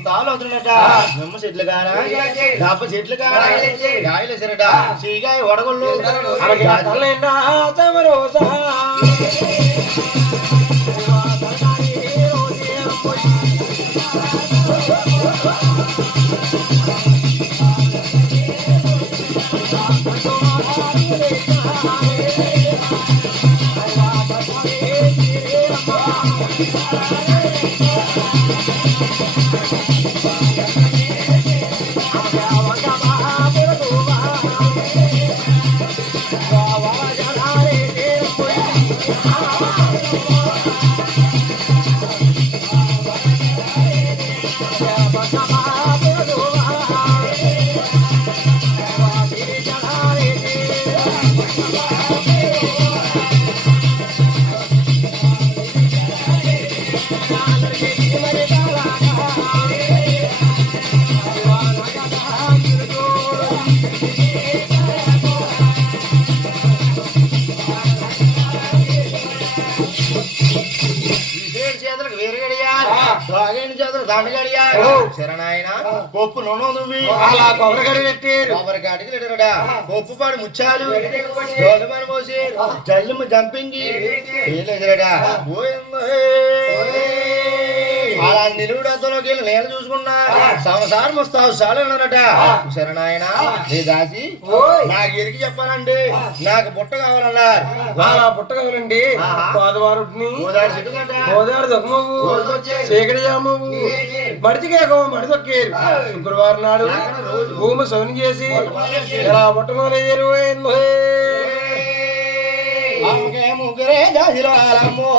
వస్తాలు అవుతున్నట నిమ్మ చెట్లు కాడా దాప చెట్లు కాడా గాయలు ఎసరట చీగాయ వడగొళ్ళు కొప్పు నువ్వి కొబ్బరికాడి పెట్టారు కొబ్బరికాడికి లేడరా కొప్పు పాడు ముచ్చాలు జోలమని పోసి జల్లు జంపింగి లేదురా అలా నిలువుడతలోకి వెళ్ళి నేను చూసుకున్నా సంసారం వస్తావు చాలు అన్నారట శరణాయన ఏ దాసి నాకు ఎరికి చెప్పాలండి నాకు బుట్ట కావాలన్నారు బుట్ట కావాలండి చీకటి జామవు మడిచికేకము మడిదొక్కేరు శుక్రవారం నాడు భూమి సౌని చేసి ఇలా బుట్టమోలేరు ముగ్గురే జాజిరాలమ్మో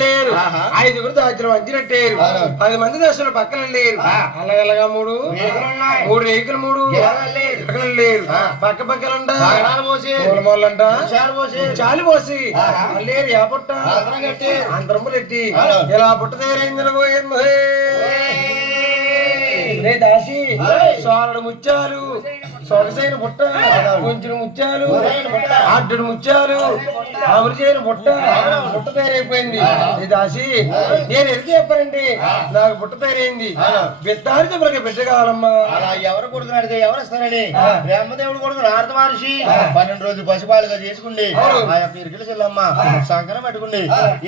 లేరు 5 దాచులు వంచినట్టేరు 10 మంది దశలు పక్కన లేరు అలాగలగా 3 రేకులు 3 లేరు పక్క పక్కలంట చాలు పోసి లేరు ఆ పుట్ట అంతరము పెట్టి ఇలా పుట్ట తయారైంది దాసి సోరడు ముచ్చాలు సొగసైన పుట్ట కొంచెం ముత్యాలు అడ్డు ముత్యాలు అమరు చేయని పుట్ట తయారైపోయింది దాసి నేను ఎందుకు చెప్పానండి నాకు పుట్ట తయారైంది బిత్తారు చెప్పలకి బిడ్డ కావాలమ్మా అలా ఎవరు కొడుకున్నాడితే ఎవరు వస్తారని బ్రహ్మదేవుడు కొడుకు నారద మహర్షి 12 రోజులు పసిపాలుగా చేసుకుండి ఆ యొక్క ఇరుకిల చెల్లమ్మ సంకరం పెట్టుకుండి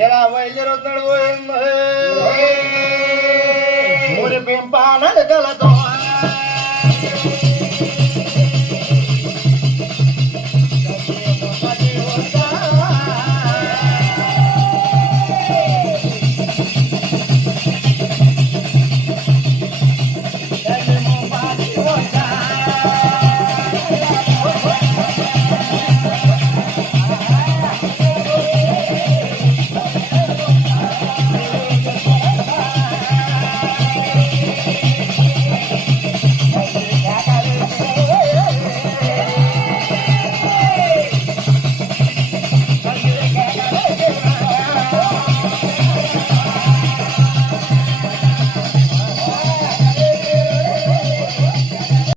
ఎలా బయలుదేరుతున్నాడు ఊరి పెంపానలతో